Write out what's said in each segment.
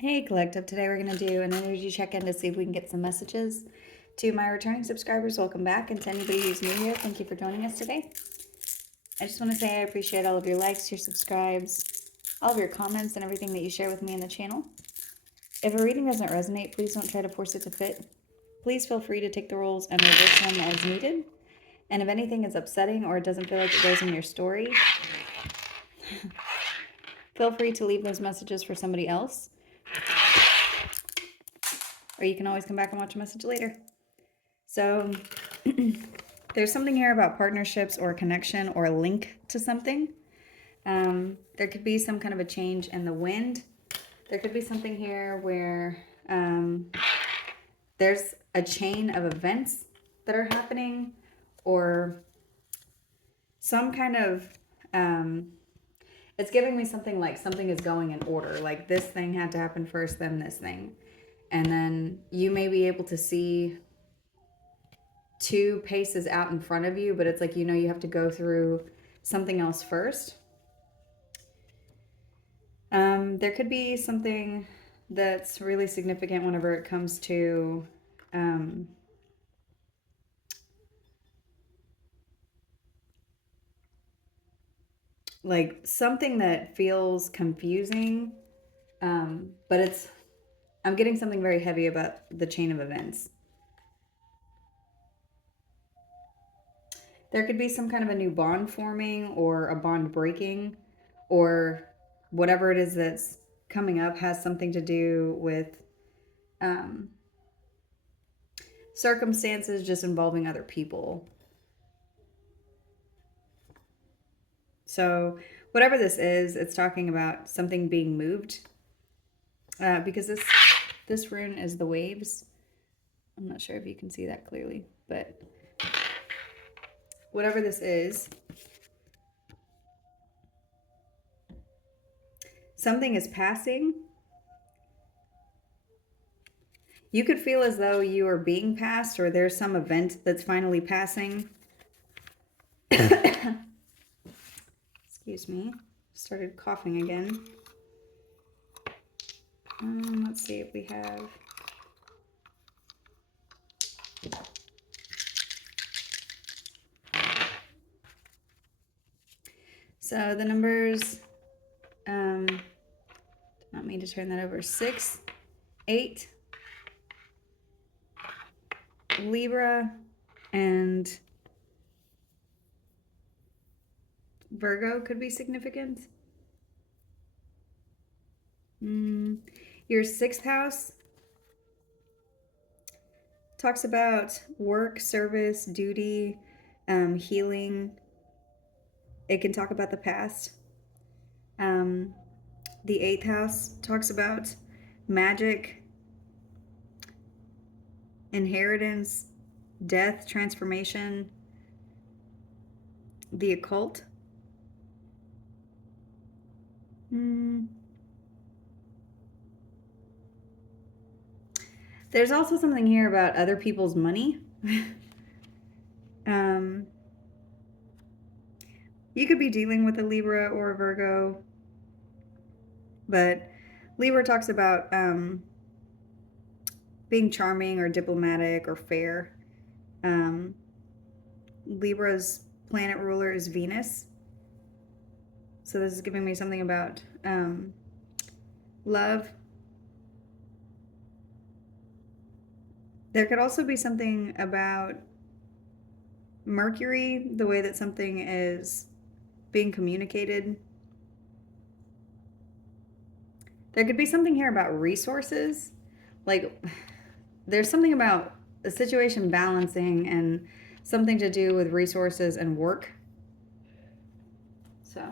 Hey Collective, today we're going to do an energy check-in to see if we can get some messages. To my returning subscribers, welcome back, and to anybody who's new here, thank you for joining us today. I just want to say I appreciate all of your likes, your subscribes, all of your comments, and everything that you share with me in the channel. If a reading doesn't resonate, please don't try to force it to fit. Please feel free to take the roles and reverse them as needed. And if anything is upsetting or it doesn't feel like it goes in your story, feel free to leave those messages for somebody else. Or you can always come back and watch a message later. So there's something here about partnerships or connection or a link to something. There could be some kind of a change in the wind. There could be something here where there's a chain of events that are happening, or some kind of, it's giving me something like something is going in order. Like this thing had to happen first, then this thing. And then you may be able to see 2 paces out in front of you, but it's like, you have to go through something else first. There could be something that's really significant whenever it comes to like something that feels confusing, but I'm getting something very heavy about the chain of events. There could be some kind of a new bond forming or a bond breaking, or whatever it is that's coming up has something to do with circumstances just involving other people. So whatever this is, it's talking about something being moved, because this rune is the waves. I'm not sure if you can see that clearly, but whatever this is, something is passing. You could feel as though you are being passed, or there's some event that's finally passing. Excuse me. Started coughing again. Let's see if we have... So the numbers, not mean to turn that over, 6, 8, Libra, and Virgo could be significant. Your 6th house talks about work, service, duty, healing. It can talk about the past. The 8th house talks about magic, inheritance, death, transformation, the occult. There's also something here about other people's money. You could be dealing with a Libra or a Virgo, but Libra talks about being charming or diplomatic or fair. Libra's planet ruler is Venus. So this is giving me something about love. There could also be something about Mercury, the way that something is being communicated. There could be something here about resources. Like there's something about a situation balancing and something to do with resources and work. So,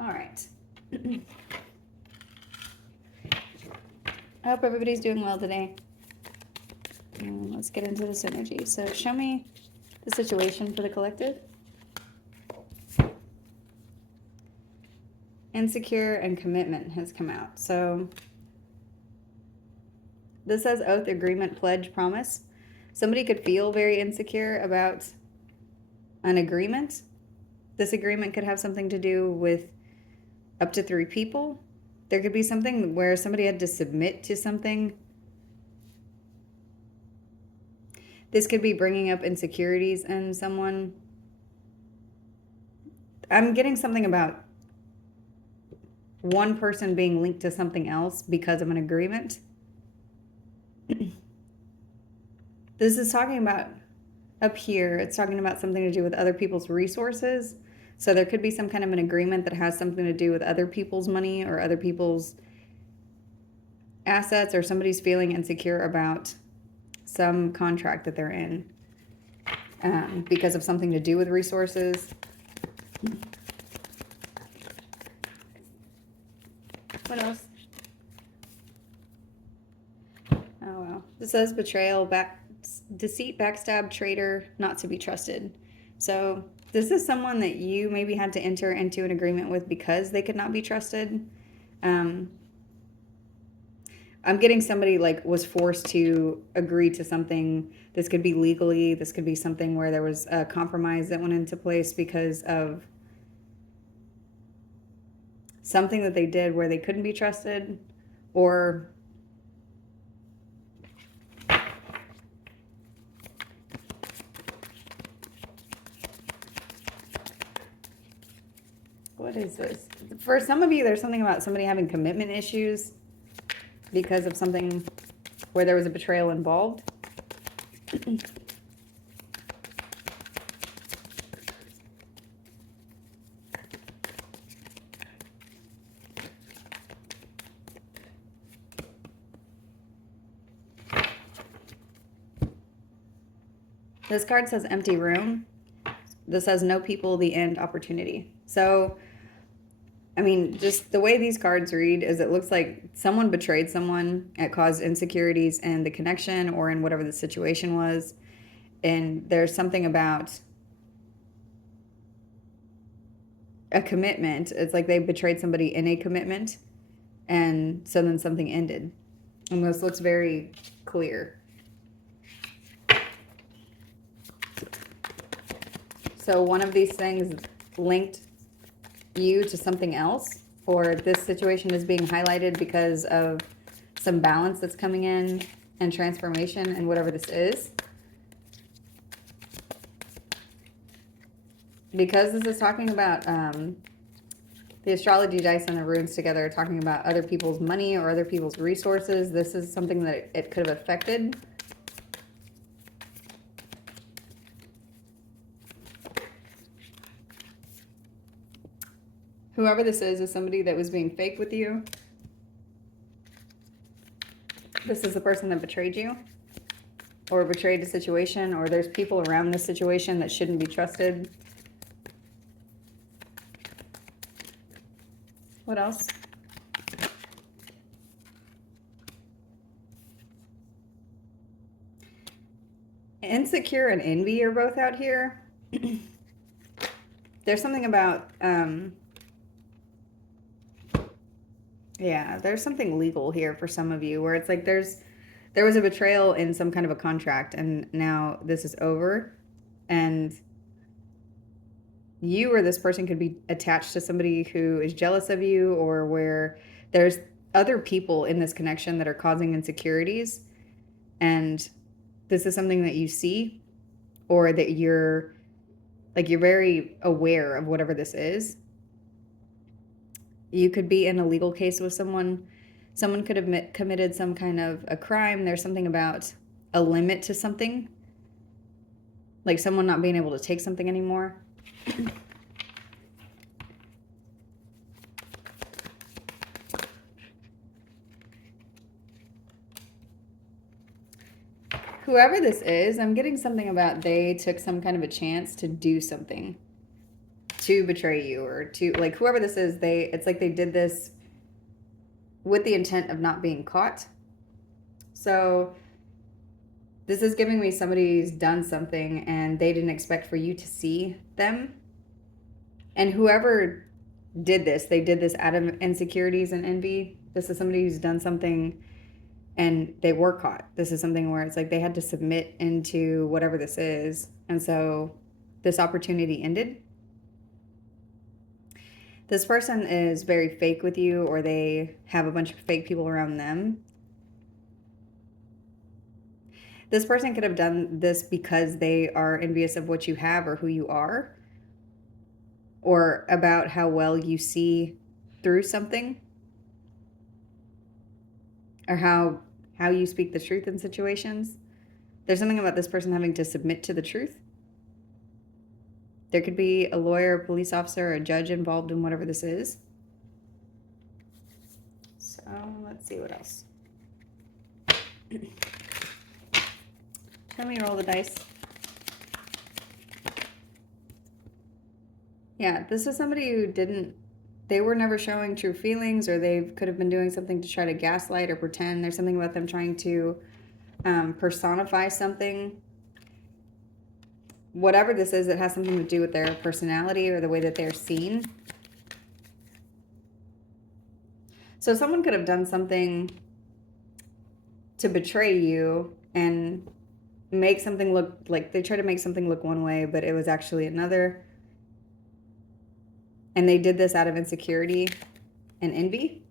all right. I hope everybody's doing well today. Let's get into this energy. So show me the situation for the collective. Insecure and commitment has come out. So this says oath, agreement, pledge, promise. Somebody could feel very insecure about an agreement. This agreement could have something to do with up to 3 people. There could be something where somebody had to submit to something. This could be bringing up insecurities in someone. I'm getting something about one person being linked to something else because of an agreement. This is talking about, up here, it's talking about something to do with other people's resources. So there could be some kind of an agreement that has something to do with other people's money or other people's assets, or somebody's feeling insecure about some contract that they're in because of something to do with resources. What else? Oh, wow. This says betrayal, deceit, backstab, traitor, not to be trusted. So this is someone that you maybe had to enter into an agreement with because they could not be trusted. I'm getting somebody like was forced to agree to something. This could be legally. This could be something where there was a compromise that went into place because of something that they did where they couldn't be trusted, or what is this? For some of you, there's something about somebody having commitment issues because of something where there was a betrayal involved. This card says empty room. This says no people, the end, opportunity. So, I mean, just the way these cards read is it looks like someone betrayed someone. It caused insecurities in the connection or in whatever the situation was. And there's something about a commitment. It's like they betrayed somebody in a commitment. And so then something ended. And this looks very clear. So one of these things linked you to something else, or this situation is being highlighted because of some balance that's coming in and transformation and whatever this is. Because this is talking about the astrology dice and the runes together, talking about other people's money or other people's resources. This is something that it could have affected. Whoever this is somebody that was being fake with you. This is the person that betrayed you or betrayed the situation, or there's people around this situation that shouldn't be trusted. What else? Insecure and envy are both out here. There's something about, yeah, there's something legal here for some of you where it's like there was a betrayal in some kind of a contract, and now this is over, and you or this person could be attached to somebody who is jealous of you, or where there's other people in this connection that are causing insecurities, and this is something that you see, or that you're very aware of whatever this is. You could be in a legal case with someone. Someone could have committed some kind of a crime. There's something about a limit to something, like someone not being able to take something anymore. Whoever this is, I'm getting something about they took some kind of a chance to do something to betray you, or to, like, whoever this is, it's like they did this with the intent of not being caught. So this is giving me somebody's done something and they didn't expect for you to see them. And whoever did this, they did this out of insecurities and envy. This is somebody who's done something and they were caught. This is something where it's like they had to submit into whatever this is. And so this opportunity ended. This person is very fake with you, or they have a bunch of fake people around them. This person could have done this because they are envious of what you have or who you are, or about how well you see through something, or how you speak the truth in situations. There's something about this person having to submit to the truth. There could be a lawyer, a police officer, or a judge involved in whatever this is. So let's see what else. Let me roll the dice. Yeah, this is somebody who they were never showing true feelings, or they could have been doing something to try to gaslight or pretend. There's something about them trying to personify something. Whatever this is, it has something to do with their personality or the way that they're seen. So someone could have done something to betray you and make something look like they try to make something look one way, but it was actually another. And they did this out of insecurity and envy.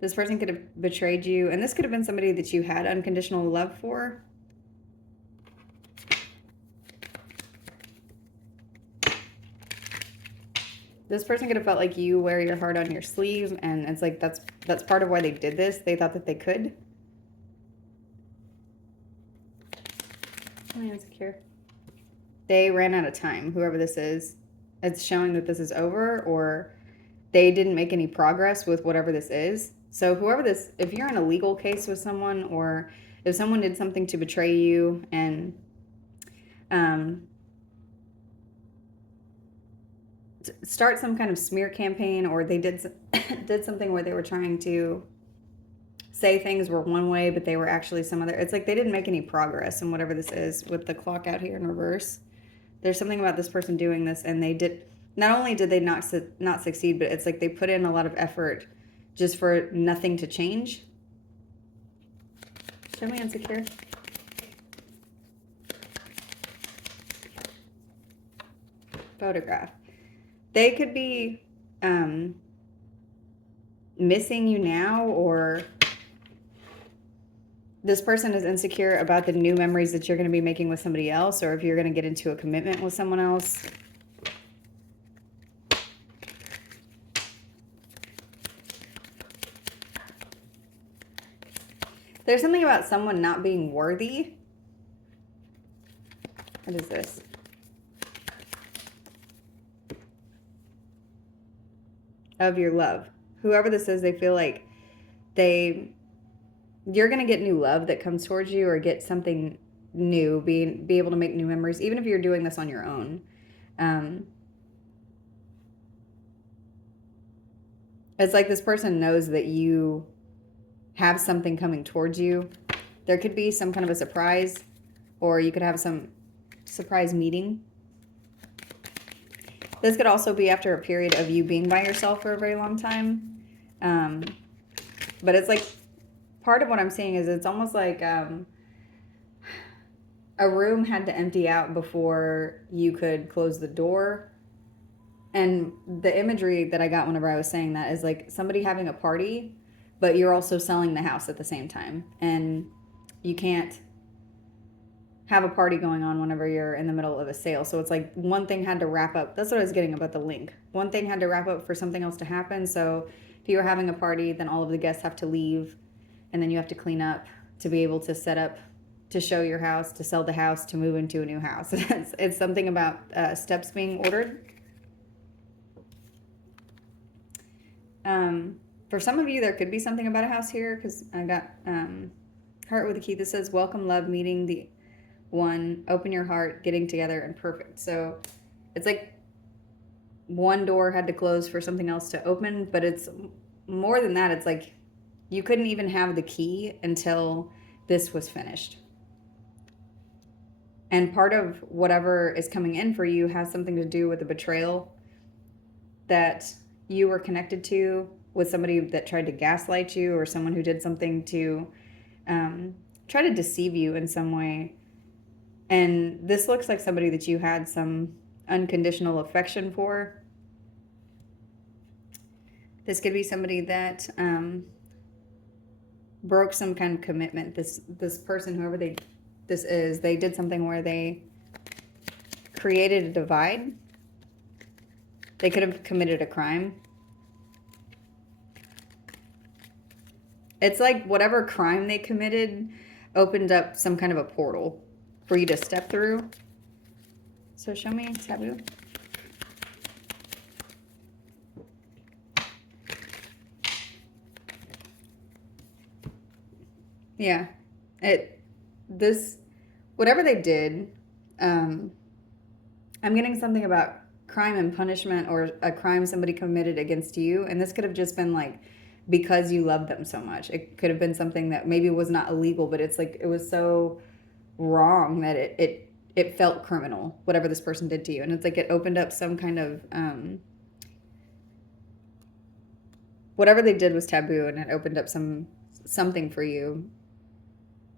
This person could have betrayed you, and this could have been somebody that you had unconditional love for. This person could have felt like you wear your heart on your sleeve, and it's like that's part of why they did this. They thought that they could. I'm insecure. They ran out of time, whoever this is. It's showing that this is over, or they didn't make any progress with whatever this is. So whoever this, if you're in a legal case with someone, or if someone did something to betray you and start some kind of smear campaign, or they did something where they were trying to say things were one way, but they were actually some other. It's like they didn't make any progress in whatever this is with the clock out here in reverse. There's something about this person doing this, and they did. Not only did they not succeed, but it's like they put in a lot of effort just for nothing to change. Show me insecure. Photograph. They could be missing you now, or this person is insecure about the new memories that you're going to be making with somebody else, or if you're going to get into a commitment with someone else. There's something about someone not being worthy. What is this? Of your love. Whoever this is, they feel like you're going to get new love that comes towards you, or get something new, be able to make new memories, even if you're doing this on your own. It's like this person knows that you have something coming towards you. There could be some kind of a surprise, or you could have some surprise meeting. This could also be after a period of you being by yourself for a very long time. But it's like, part of what I'm seeing is it's almost like a room had to empty out before you could close the door. And the imagery that I got whenever I was saying that is like somebody having a party, but you're also selling the house at the same time. And you can't have a party going on whenever you're in the middle of a sale. So it's like one thing had to wrap up. That's what I was getting about the link. One thing had to wrap up for something else to happen. So if you were having a party, then all of the guests have to leave, and then you have to clean up to be able to set up, to show your house, to sell the house, to move into a new house. It's something about steps being ordered. For some of you, there could be something about a house here, because I got Heart with a Key that says, welcome, love, meeting the one, open your heart, getting together, and perfect. So it's like one door had to close for something else to open, but it's more than that. It's like you couldn't even have the key until this was finished. And part of whatever is coming in for you has something to do with the betrayal that you were connected to, with somebody that tried to gaslight you, or someone who did something to try to deceive you in some way. And this looks like somebody that you had some unconditional affection for. This could be somebody that broke some kind of commitment. This person, whoever this is, they did something where they created a divide. They could have committed a crime. It's like whatever crime they committed opened up some kind of a portal for you to step through. So show me taboo. Yeah. Whatever they did, I'm getting something about crime and punishment, or a crime somebody committed against you. And this could have just been like, because you love them so much. It could have been something that maybe was not illegal, but it's like, it was so wrong that it felt criminal, whatever this person did to you. And it's like, it opened up some kind of, whatever they did was taboo, and it opened up something for you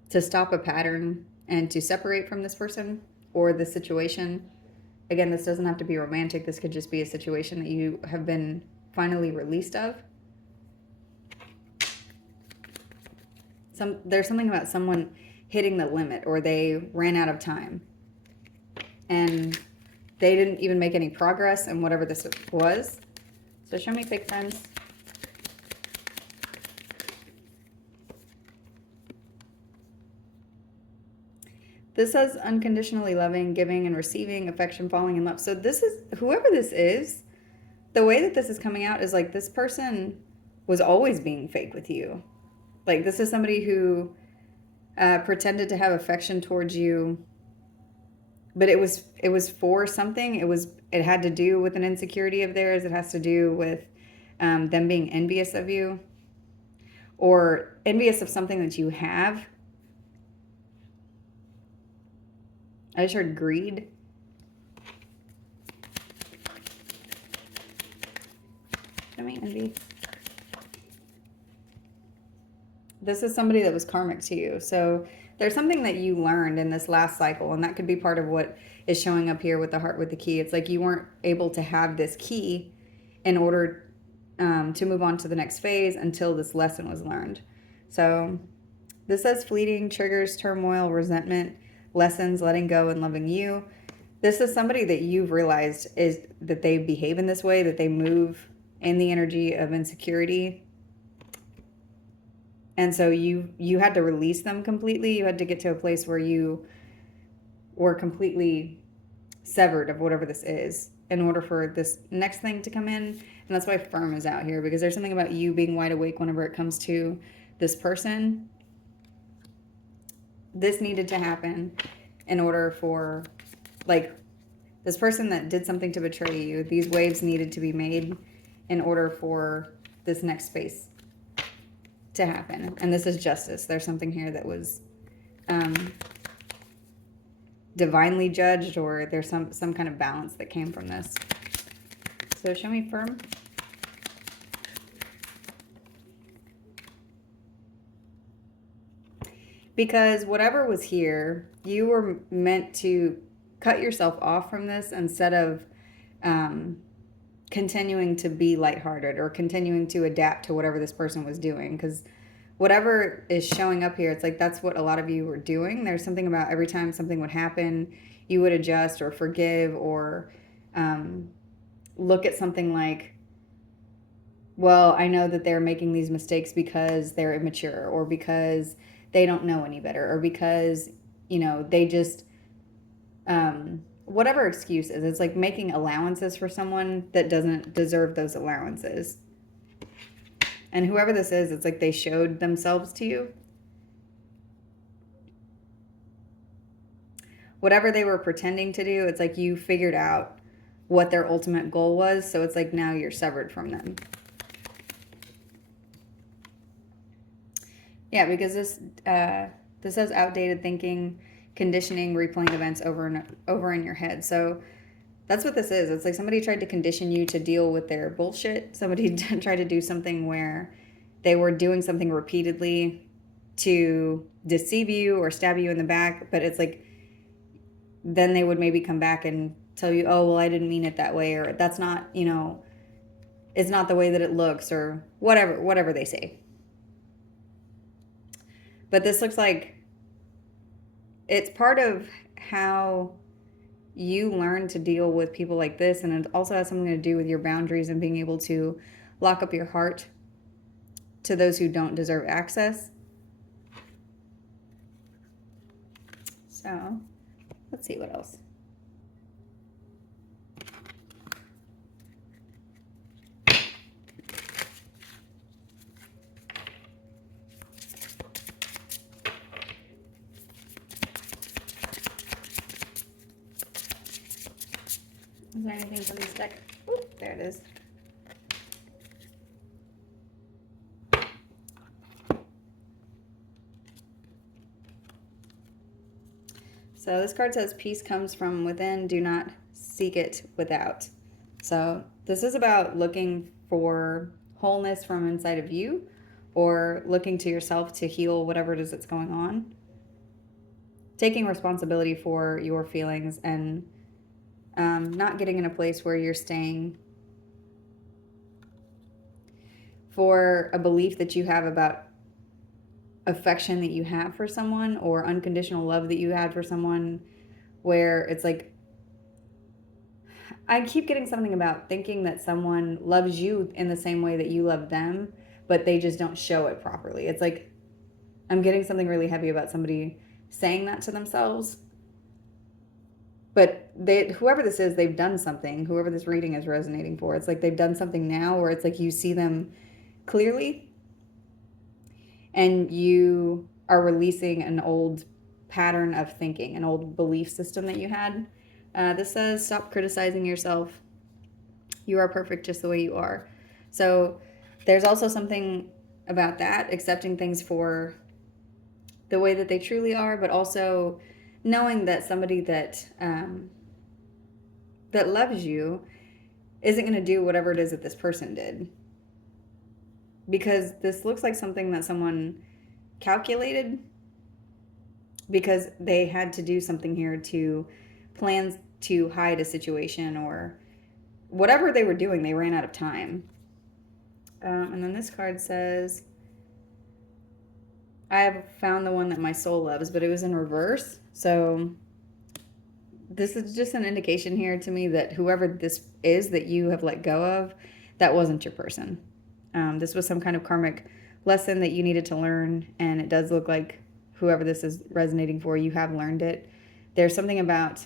to stop a pattern and to separate from this person or the situation. Again, this doesn't have to be romantic. This could just be a situation that you have been finally released of. There's something about someone hitting the limit, or they ran out of time and they didn't even make any progress in whatever this was. So show me fake friends. This says unconditionally loving, giving and receiving, affection, falling in love. So this is, whoever this is, the way that this is coming out is like this person was always being fake with you. Like this is somebody who pretended to have affection towards you, but it was for something. It had to do with an insecurity of theirs. It has to do with them being envious of you, or envious of something that you have. I just heard greed. Show me envy. This is somebody that was karmic to you. So there's something that you learned in this last cycle, and that could be part of what is showing up here with the heart with the key. It's like you weren't able to have this key in order to move on to the next phase until this lesson was learned. So this says fleeting, triggers, turmoil, resentment, lessons, letting go, and loving you. This is somebody that you've realized is that they behave in this way, that they move in the energy of insecurity. And so you had to release them completely. You had to get to a place where you were completely severed of whatever this is in order for this next thing to come in. And that's why firm is out here, because there's something about you being wide awake whenever it comes to this person. This needed to happen in order for, like, this person that did something to betray you, these waves needed to be made in order for this next space to happen. And this is justice. There's something here that was divinely judged, or there's some kind of balance that came from this. So show me firm. Because whatever was here, you were meant to cut yourself off from this instead of continuing to be lighthearted or continuing to adapt to whatever this person was doing. Because whatever is showing up here, it's like that's what a lot of you were doing. There's something about every time something would happen, you would adjust or forgive, or look at something like, well, I know that they're making these mistakes because they're immature, or because they don't know any better, or because, you know, they just, whatever excuse is, it's like making allowances for someone that doesn't deserve those allowances. And whoever this is, it's like they showed themselves to you. Whatever they were pretending to do, it's like you figured out what their ultimate goal was. So it's like now you're severed from them. Yeah, because this says outdated thinking, conditioning, replaying events over and over in your head. So that's what this is. It's like somebody tried to condition you to deal with their bullshit. Somebody tried to do something where they were doing something repeatedly to deceive you or stab you in the back. But it's like, then they would maybe come back and tell you, oh, well, I didn't mean it that way. Or that's not, you know, is not the way that it looks, or whatever they say. But this looks like it's part of how you learn to deal with people like this, and it also has something to do with your boundaries and being able to lock up your heart to those who don't deserve access. So let's see what else. Is there anything from this deck? Ooh, there it is. So this card says, peace comes from within, do not seek it without. So this is about looking for wholeness from inside of you, or looking to yourself to heal whatever it is that's going on. Taking responsibility for your feelings, and not getting in a place where you're staying for a belief that you have about affection that you have for someone, or unconditional love that you had for someone, where it's like, I keep getting something about thinking that someone loves you in the same way that you love them, but they just don't show it properly. It's like, I'm getting something really heavy about somebody saying that to themselves. But whoever this is, they've done something. Whoever this reading is resonating for, it's like they've done something now, where it's like you see them clearly, and you are releasing an old pattern of thinking, an old belief system that you had. This says, stop criticizing yourself. You are perfect just the way you are. So there's also something about that, accepting things for the way that they truly are, but also knowing that somebody that that loves you isn't going to do whatever it is that this person did. Because this looks like something that someone calculated, because they had to do something here to plan to hide a situation, or whatever they were doing, they ran out of time. And then this card says, I have found the one that my soul loves, but it was in reverse. So this is just an indication here to me that whoever this is that you have let go of, that wasn't your person. This was some kind of karmic lesson that you needed to learn, and it does look like whoever this is resonating for, you have learned it. There's something about,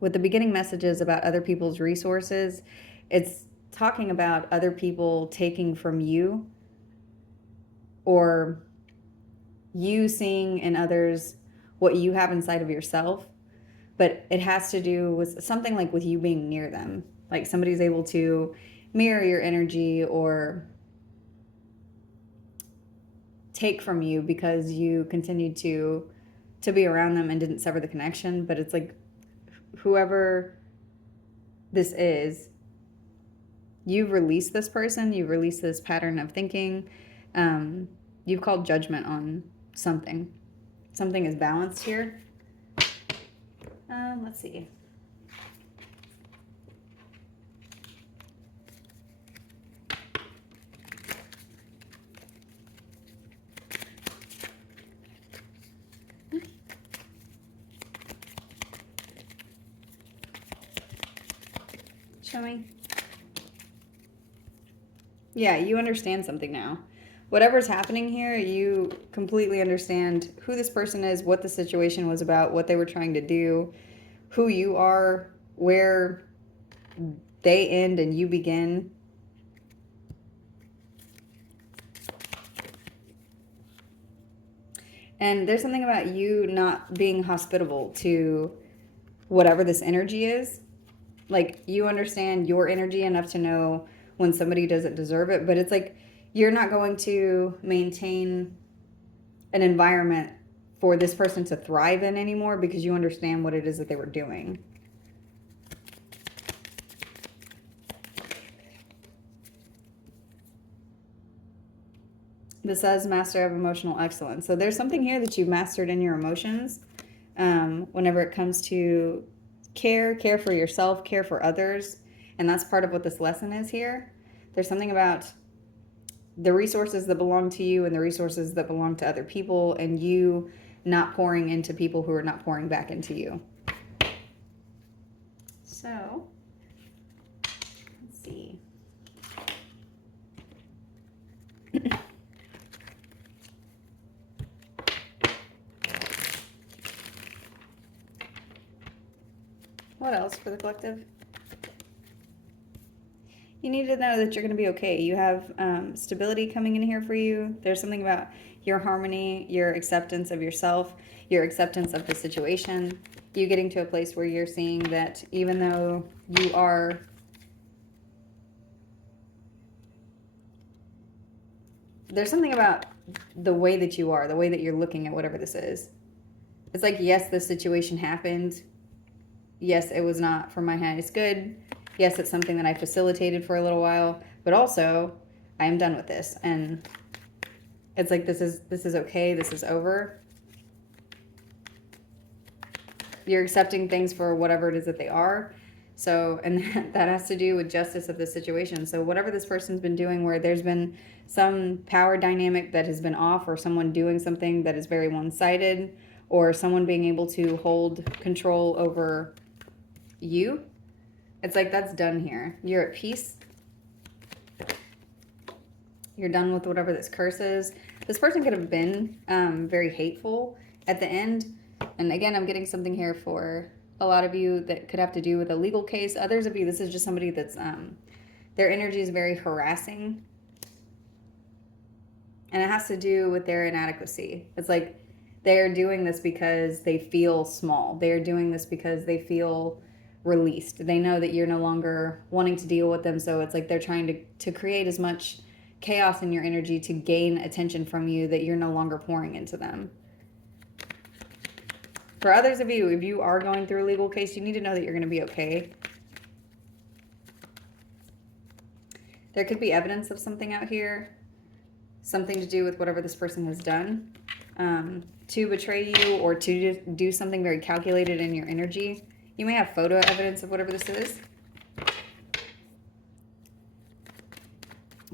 with the beginning messages about other people's resources, it's talking about other people taking from you, or you seeing in others what you have inside of yourself. But it has to do with something like with you being near them. Like somebody's able to mirror your energy, or take from you because you continued to be around them and didn't sever the connection. But it's like, whoever this is, you've released this person, you've released this pattern of thinking, you've called judgment on something. Something is balanced here. Let's see. Show me. Yeah, you understand something now. Whatever's happening here, you completely understand who this person is, what the situation was about, what they were trying to do, who you are, where they end and you begin. And there's something about you not being hospitable to whatever this energy is. Like, you understand your energy enough to know when somebody doesn't deserve it, but it's like you're not going to maintain an environment for this person to thrive in anymore, because you understand what it is that they were doing. This says master of emotional excellence. So there's something here that you've mastered in your emotions. Whenever it comes to care for yourself, care for others, And that's part of what this lesson is here. There's something about the resources that belong to you and the resources that belong to other people, and you not pouring into people who are not pouring back into you. So, let's see. What else for the collective? You need to know that you're going to be okay. You have stability coming in here for you. There's something about your harmony, your acceptance of yourself, your acceptance of the situation. You getting to a place where you're seeing that even though you are there's something about the way that you are, the way that you're looking at whatever this is. It's like, yes, this situation happened. Yes, it was not for my highest good. Yes, it's something that I facilitated for a little while, but also I am done with this. And it's like, this is okay. This is over. You're accepting things for whatever it is that they are. So, and that has to do with justice of the situation. So whatever this person's been doing, where there's been some power dynamic that has been off, or someone doing something that is very one-sided, or someone being able to hold control over you, it's like, that's done here. You're at peace. You're done with whatever this curse is. This person could have been very hateful at the end. And again, I'm getting something here for a lot of you that could have to do with a legal case. Others of you, this is just somebody that's, their energy is very harassing. And it has to do with their inadequacy. It's like, they're doing this because they feel small. They're doing this because they feel released. They know that you're no longer wanting to deal with them. So it's like they're trying to create as much chaos in your energy to gain attention from you that you're no longer pouring into them. For others of you, if you are going through a legal case, you need to know that you're going to be okay. There could be evidence of something out here, something to do with whatever this person has done, to betray you or to do something very calculated in your energy. You may have photo evidence of whatever this is.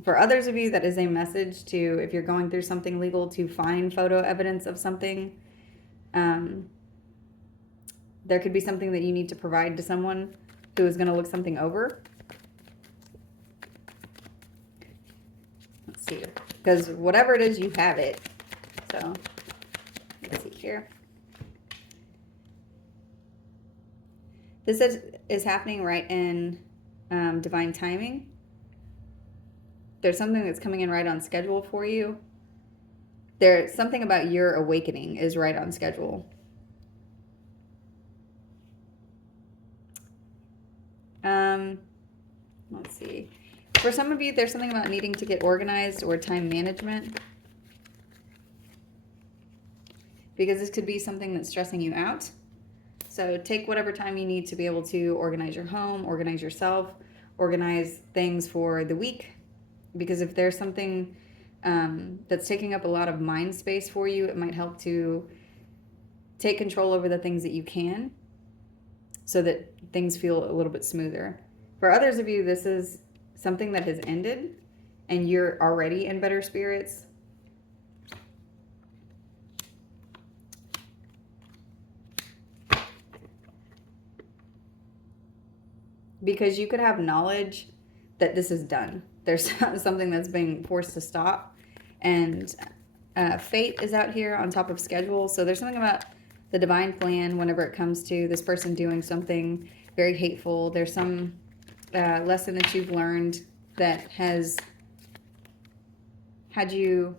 For others of you, that is a message to, if you're going through something legal, to find photo evidence of something. There could be something that you need to provide to someone who is going to look something over. Let's see. Because whatever it is, you have it. So, let's see here. This is happening right in divine timing. There's something that's coming in right on schedule for you. There's something about your awakening is right on schedule. Let's see. For some of you, there's something about needing to get organized or time management. Because this could be something that's stressing you out. So take whatever time you need to be able to organize your home, organize yourself, organize things for the week. Because if there's something that's taking up a lot of mind space for you, it might help to take control over the things that you can so that things feel a little bit smoother. For others of you, this is something that has ended and you're already in better spirits. Because you could have knowledge that this is done. There's something that's being forced to stop. And fate is out here on top of schedule. So there's something about the divine plan whenever it comes to this person doing something very hateful. There's some lesson that you've learned that has had you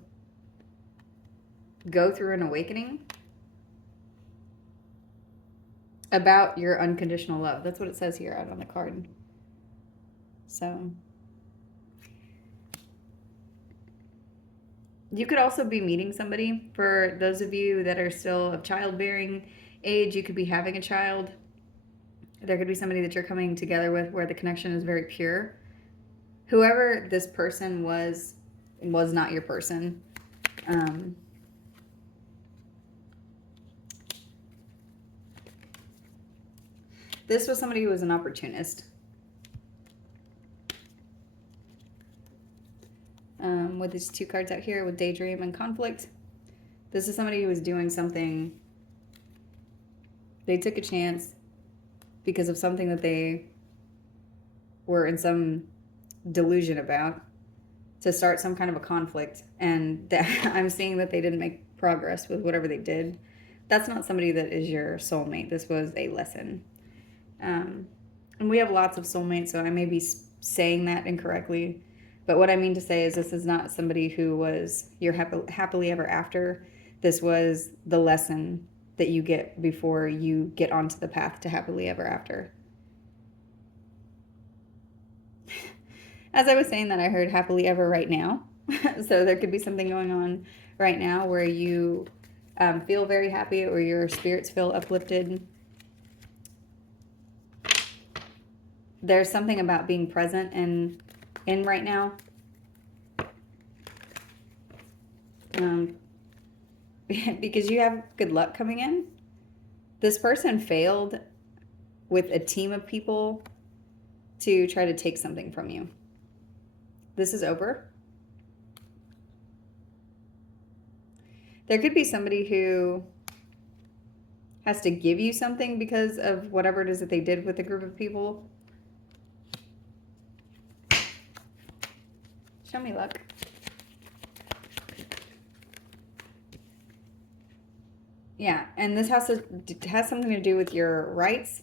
go through an awakening about your unconditional love. That's what it says here out on the card. So you could also be meeting somebody. For those of you that are still of childbearing age, you could be having a child. There could be somebody that you're coming together with where the connection is very pure. Whoever this person was not your person. This was somebody who was an opportunist. with these two cards out here with daydream and conflict. This is somebody who was doing something. They took a chance because of something that they were in some delusion about to start some kind of a conflict. And that, I'm seeing that they didn't make progress with whatever they did. That's not somebody that is your soulmate. This was a lesson. And we have lots of soulmates, so I may be saying that incorrectly. But what I mean to say is this is not somebody who was your happily ever after. This was the lesson that you get before you get onto the path to happily ever after. As I was saying that, I heard happily ever right now. So there could be something going on right now where you feel very happy or your spirits feel uplifted. There's something about being present in right now. Because you have good luck coming in. This person failed with a team of people to try to take something from you. This is over. There could be somebody who has to give you something because of whatever it is that they did with a group of people. Show me luck. Yeah, and this has something to do with your rights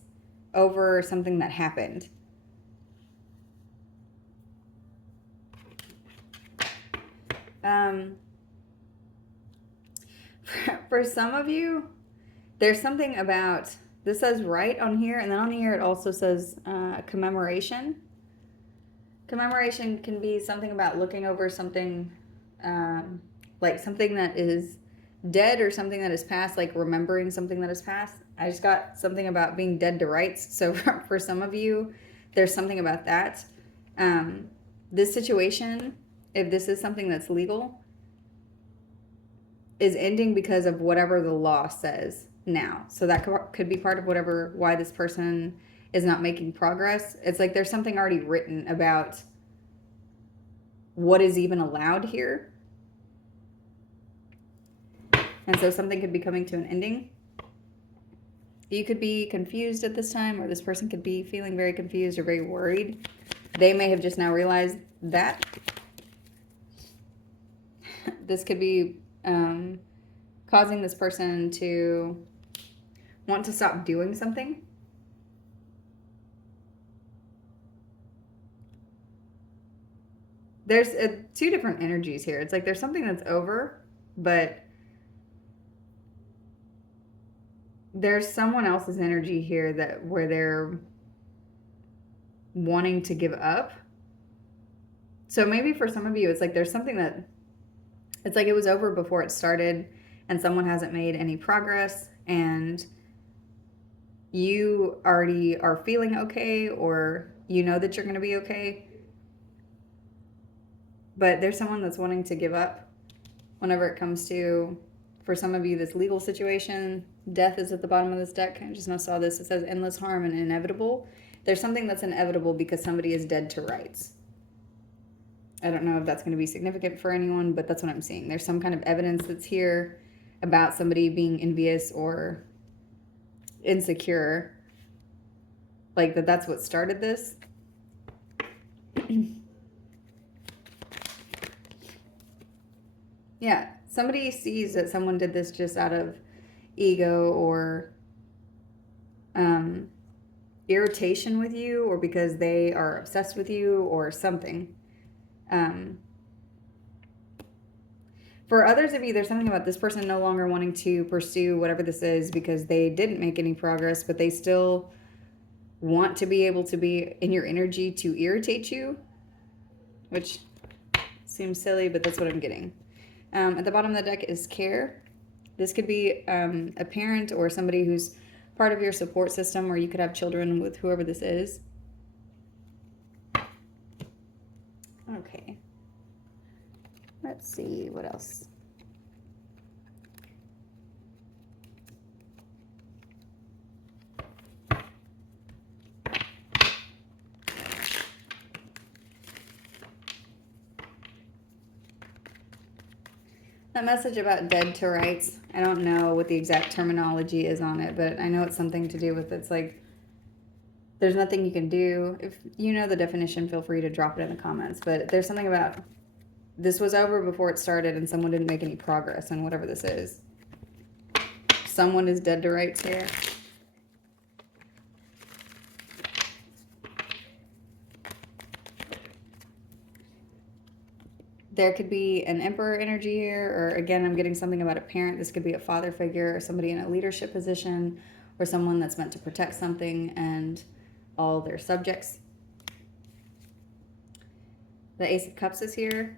over something that happened. For some of you, there's something about, this says right on here, and then on here it also says commemoration. Commemoration can be something about looking over something, like something that is dead or something that is past, like remembering something that is past. I just got something about being dead to rights. So for some of you, there's something about that. This situation, if this is something that's legal, is ending because of whatever the law says now. So that could be part of why this person is not making progress. It's like there's something already written about what is even allowed here. And so something could be coming to an ending. You could be confused at this time, or this person could be feeling very confused or very worried. They may have just now realized that. This could be causing this person to want to stop doing something. There's two different energies here. It's like there's something that's over, but there's someone else's energy here where they're wanting to give up. So maybe for some of you, it's like there's something that, it's like it was over before it started and someone hasn't made any progress and you already are feeling okay, or you know that you're going to be okay. But there's someone that's wanting to give up whenever it comes to, for some of you, this legal situation. Death is at the bottom of this deck. I just now saw this. It says endless harm and inevitable. There's something that's inevitable because somebody is dead to rights. I don't know if that's going to be significant for anyone, but that's what I'm seeing. There's some kind of evidence that's here about somebody being envious or insecure. Like that's what started this. Yeah, somebody sees that someone did this just out of ego or irritation with you, or because they are obsessed with you or something. For others of you, there's something about this person no longer wanting to pursue whatever this is because they didn't make any progress, but they still want to be able to be in your energy to irritate you, which seems silly, but that's what I'm getting. At the bottom of the deck is care. This could be a parent or somebody who's part of your support system, or you could have children with whoever this is. Okay. Let's see what else. That message about dead to rights, I don't know what the exact terminology is on it, but I know it's something to do with, it's like, there's nothing you can do. If you know the definition, feel free to drop it in the comments. But there's something about this was over before it started and someone didn't make any progress on whatever this is. Someone is dead to rights here. There could be an emperor energy here, or again, I'm getting something about a parent. This could be a father figure or somebody in a leadership position or someone that's meant to protect something and all their subjects. The Ace of Cups is here.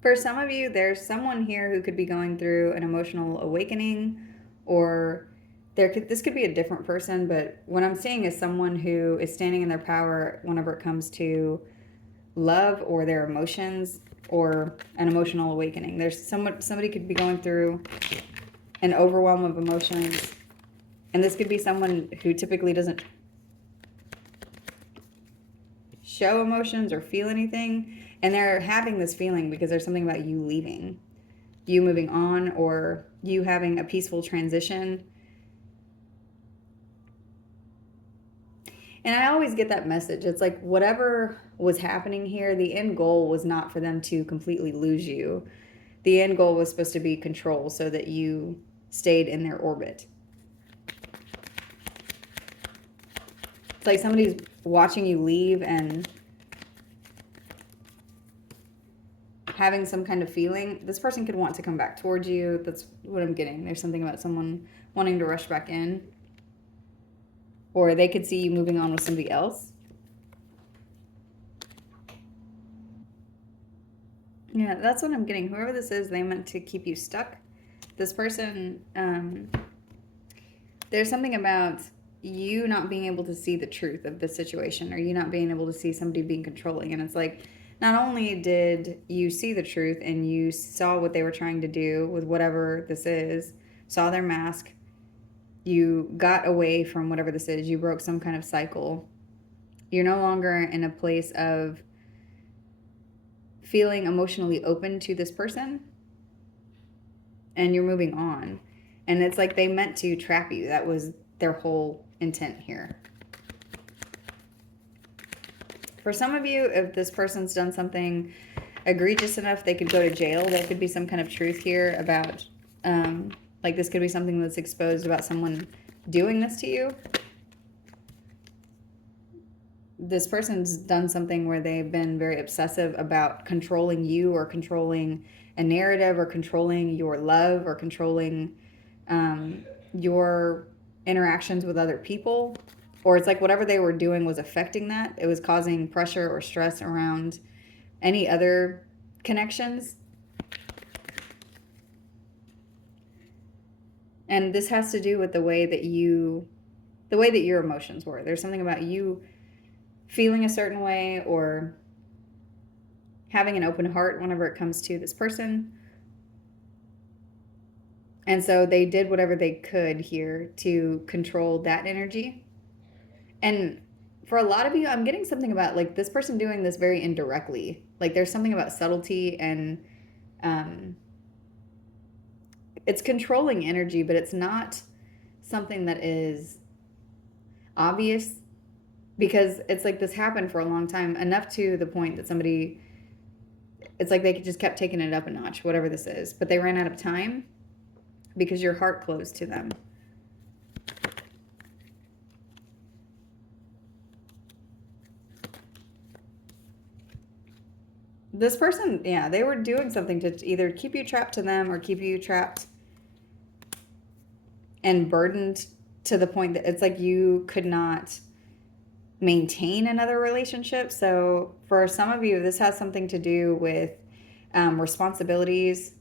For some of you, there's someone here who could be going through an emotional awakening, or this could be a different person, but what I'm seeing is someone who is standing in their power whenever it comes to love or their emotions or an emotional awakening. There's somebody could be going through an overwhelm of emotions, and this could be someone who typically doesn't show emotions or feel anything, and they're having this feeling because there's something about you leaving, you moving on, or you having a peaceful transition. And I always get that message. It's like whatever was happening here, the end goal was not for them to completely lose you. The end goal was supposed to be control so that you stayed in their orbit. It's like somebody's watching you leave and having some kind of feeling. This person could want to come back towards you. That's what I'm getting. There's something about someone wanting to rush back in. Or they could see you moving on with somebody else. Yeah, that's what I'm getting. Whoever this is, they meant to keep you stuck. This person, there's something about you not being able to see the truth of the situation, or you not being able to see somebody being controlling. And it's like, not only did you see the truth and you saw what they were trying to do with whatever this is, saw their mask, you got away from whatever this is, you broke some kind of cycle. You're no longer in a place of feeling emotionally open to this person, and you're moving on. And it's like they meant to trap you. That was their whole intent here. For some of you, if this person's done something egregious enough they could go to jail, there could be some kind of truth here about, like this could be something that's exposed about someone doing this to you. This person's done something where they've been very obsessive about controlling you, or controlling a narrative, or controlling your love, or controlling your interactions with other people. Or it's like whatever they were doing was affecting that. It was causing pressure or stress around any other connections. And this has to do with the way that your emotions were. There's something about you feeling a certain way, or having an open heart whenever it comes to this person. And so they did whatever they could here to control that energy. And for a lot of you, I'm getting something about like this person doing this very indirectly. Like there's something about subtlety, and it's controlling energy, but it's not something that is obvious, because it's like this happened for a long time, enough to the point that somebody, it's like they just kept taking it up a notch, whatever this is, but they ran out of time because your heart closed to them. This person, yeah, they were doing something to either keep you trapped to them or keep you trapped and burdened to the point that it's like you could not maintain another relationship. So for some of you, this has something to do with responsibilities.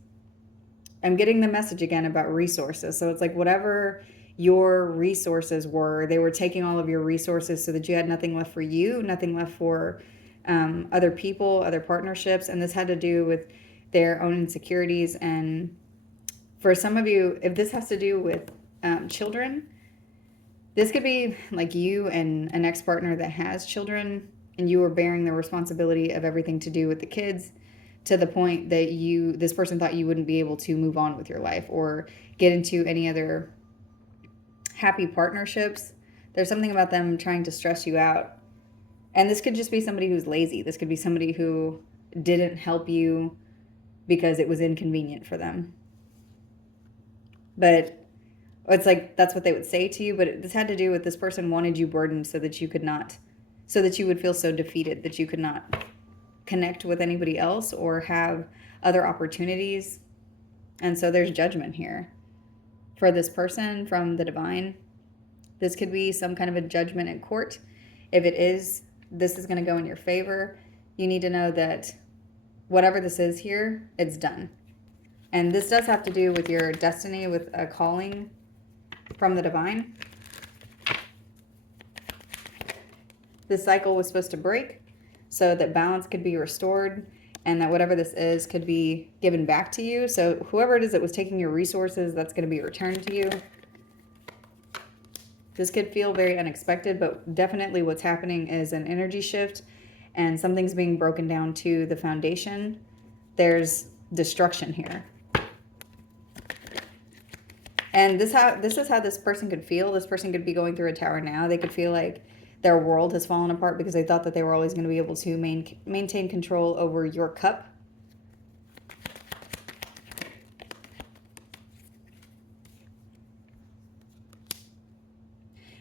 I'm getting the message again about resources. So it's like whatever your resources were, they were taking all of your resources so that you had nothing left for you, nothing left for other people, other partnerships. And this had to do with their own insecurities. And for some of you, if this has to do with children, this could be like you and an ex-partner that has children, and you were bearing the responsibility of everything to do with the kids, to the point that this person thought you wouldn't be able to move on with your life or get into any other happy partnerships. There's something about them trying to stress you out. And this could just be somebody who's lazy. This could be somebody who didn't help you because it was inconvenient for them. But it's like, that's what they would say to you. But this had to do with this person wanted you burdened so that you would feel so defeated that you could not connect with anybody else or have other opportunities. And so there's judgment here for this person from the divine. This could be some kind of a judgment in court. If it is, this is going to go in your favor. You need to know that whatever this is here, it's done. And this does have to do with your destiny, with a calling from the divine. This cycle was supposed to break so that balance could be restored, and that whatever this is could be given back to you. So whoever it is that was taking your resources, that's going to be returned to you. This could feel very unexpected, but definitely what's happening is an energy shift, and something's being broken down to the foundation. There's destruction here. And this is how this person could feel. This person could be going through a tower now. They could feel like their world has fallen apart because they thought that they were always going to be able to maintain control over your cup.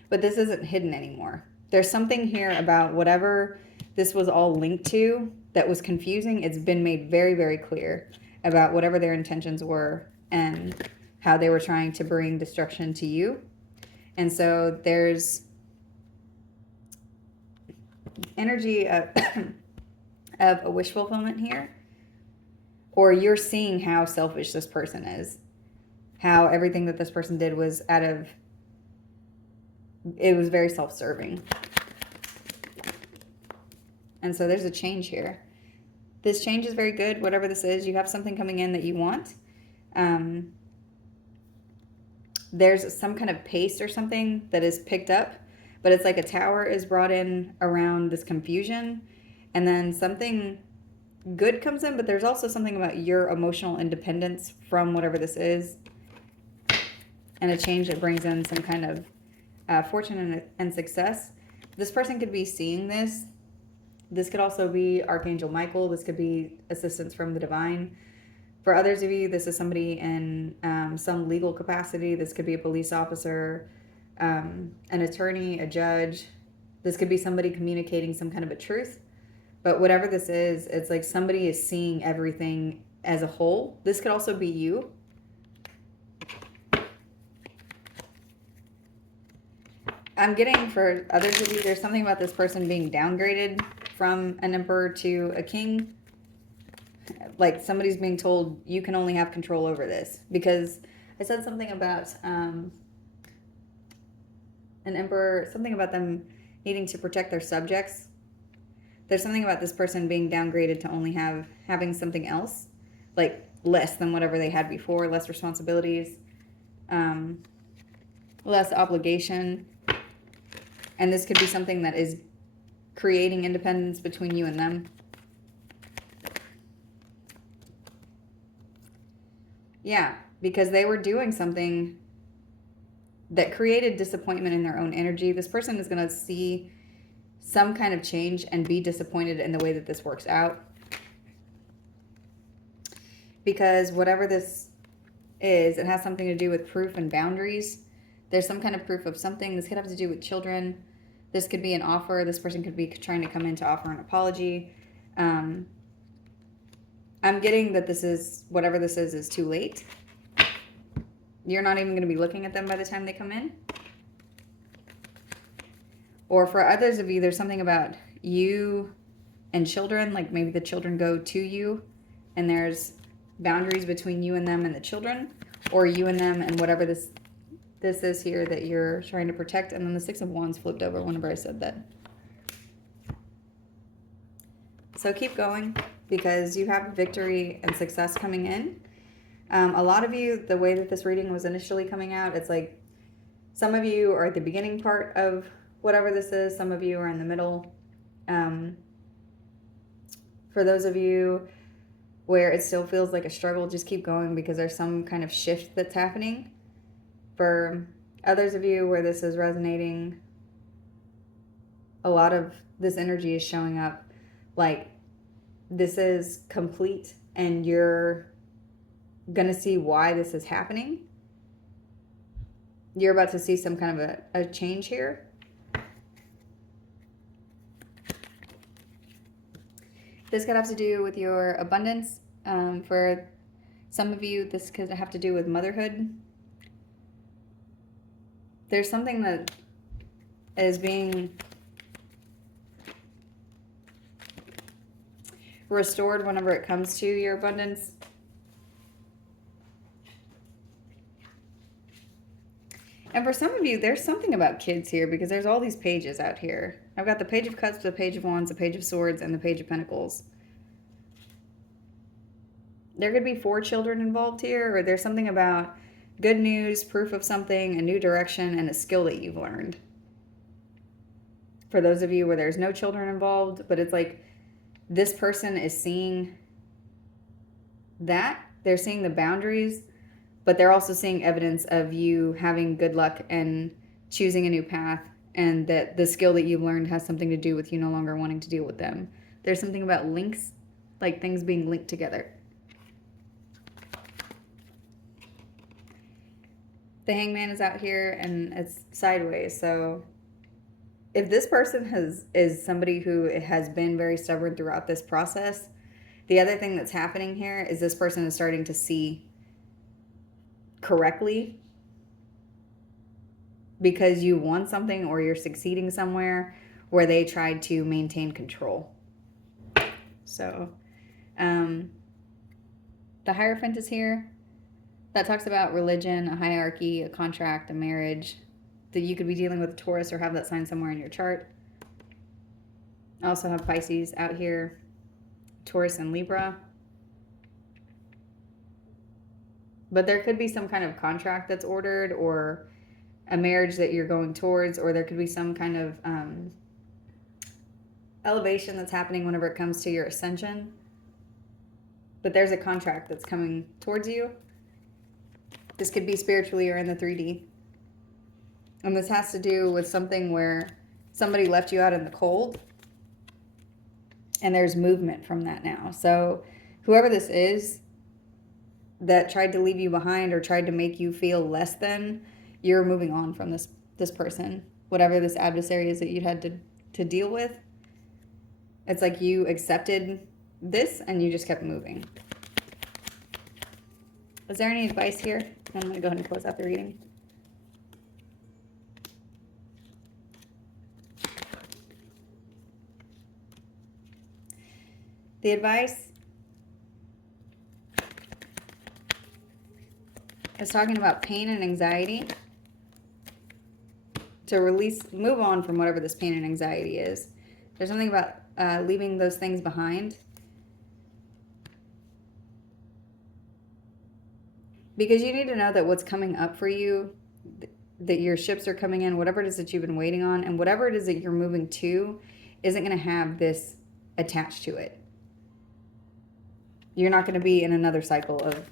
But this isn't hidden anymore. There's something here about whatever this was all linked to that was confusing. It's been made very, very clear about whatever their intentions were and how they were trying to bring destruction to you. And so there's energy of, of a wish fulfillment here. Or you're seeing how selfish this person is. How everything that this person did was it was very self-serving. And so there's a change here. This change is very good. Whatever this is, you have something coming in that you want. There's some kind of paste or something that is picked up, but it's like a tower is brought in around this confusion, and then something good comes in, but there's also something about your emotional independence from whatever this is, and a change that brings in some kind of fortune and success. This person could be seeing this. This could also be Archangel Michael. This could be assistance from the divine. For others of you, this is somebody in some legal capacity. This could be a police officer, an attorney, a judge. This could be somebody communicating some kind of a truth. But whatever this is, it's like somebody is seeing everything as a whole. This could also be you. I'm getting, for others of you, there's something about this person being downgraded from an emperor to a king. Like somebody's being told you can only have control over this, because I said something about an emperor, something about them needing to protect their subjects. There's something about this person being downgraded to only having something else, like less than whatever they had before, less responsibilities, less obligation. And this could be something that is creating independence between you and them. Yeah, because they were doing something that created disappointment in their own energy. This person is going to see some kind of change and be disappointed in the way that this works out. Because whatever this is, it has something to do with proof and boundaries. There's some kind of proof of something. This could have to do with children. This could be an offer. This person could be trying to come in to offer an apology. I'm getting that this is, whatever this is too late. You're not even going to be looking at them by the time they come in. Or for others of you, there's something about you and children, like maybe the children go to you and there's boundaries between you and them and the children, or you and them and whatever this is here that you're trying to protect. And then the Six of Wands flipped over whenever I said that. So keep going, because you have victory and success coming in. A lot of you, the way that this reading was initially coming out, it's like some of you are at the beginning part of whatever this is. Some of you are in the middle. For those of you where it still feels like a struggle, just keep going because there's some kind of shift that's happening. For others of you where this is resonating, a lot of this energy is showing up like this is complete and you're going to see why this is happening. You're about to see some kind of a change here. This could have to do with your abundance. For some of you, this could have to do with motherhood. There's something that is being restored whenever it comes to your abundance. And for some of you, there's something about kids here because there's all these pages out here. I've got the Page of Cups, the Page of Wands, the Page of Swords, and the Page of Pentacles. There could be 4 children involved here, or there's something about good news, proof of something, a new direction, and a skill that you've learned. For those of you where there's no children involved, but it's like this person is seeing that. They're seeing the boundaries, but they're also seeing evidence of you having good luck and choosing a new path, and that the skill that you've learned has something to do with you no longer wanting to deal with them. There's something about links, like things being linked together. The Hangman is out here and it's sideways. So if this person is somebody who has been very stubborn throughout this process, the other thing that's happening here is this person is starting to see correctly because you want something or you're succeeding somewhere where they tried to maintain control. So the Hierophant is here. That talks about religion, a hierarchy, a contract, a marriage, that you could be dealing with a Taurus or have that sign somewhere in your chart. I also have Pisces out here, Taurus and Libra. But there could be some kind of contract that's ordered or a marriage that you're going towards, or there could be some kind of elevation that's happening whenever it comes to your ascension. But there's a contract that's coming towards you. This could be spiritually or in the 3D. And this has to do with something where somebody left you out in the cold. And there's movement from that now. So whoever this is that tried to leave you behind or tried to make you feel less than, you're moving on from this person. Whatever this adversary is that you had to deal with. It's like you accepted this and you just kept moving. Is there any advice here? I'm going to go ahead and close out the reading. The advice is talking about pain and anxiety. To release, move on from whatever this pain and anxiety is. There's something about leaving those things behind. Because you need to know that what's coming up for you, that your ships are coming in, whatever it is that you've been waiting on, and whatever it is that you're moving to, isn't going to have this attached to it. You're not going to be in another cycle of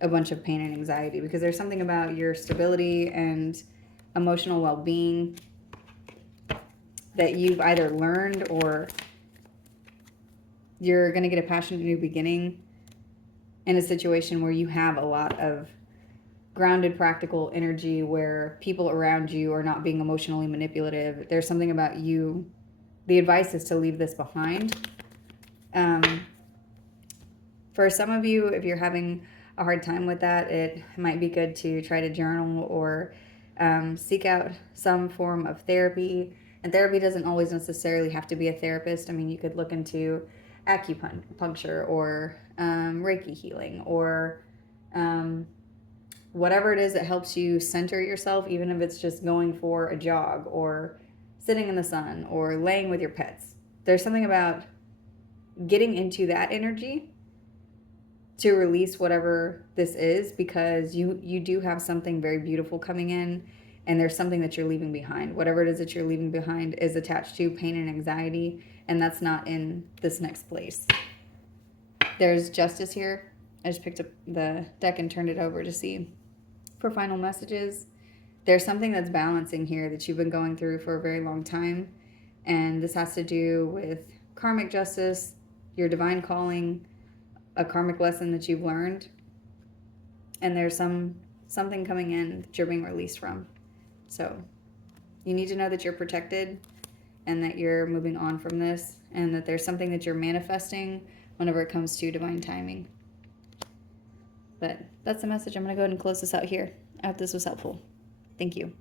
a bunch of pain and anxiety, because there's something about your stability and emotional well-being that you've either learned or you're going to get a passionate new beginning in a situation where you have a lot of grounded, practical energy where people around you are not being emotionally manipulative. There's something about you. The advice is to leave this behind. For some of you, if you're having a hard time with that, it might be good to try to journal or seek out some form of therapy. And therapy doesn't always necessarily have to be a therapist. I mean, you could look into acupuncture or Reiki healing or whatever it is that helps you center yourself, even if it's just going for a jog or sitting in the sun or laying with your pets. There's something about getting into that energy to release whatever this is, because you do have something very beautiful coming in, and there's something that you're leaving behind. Whatever it is that you're leaving behind is attached to pain and anxiety, and that's not in this next place. There's justice here. I just picked up the deck and turned it over to see for final messages. There's something that's balancing here that you've been going through for a very long time, and this has to do with karmic justice, your divine calling, a karmic lesson that you've learned, and there's something coming in that you're being released from. So you need to know that you're protected and that you're moving on from this, and that there's something that you're manifesting whenever it comes to divine timing. But that's the message. I'm going to go ahead and close this out here. I hope this was helpful. Thank you.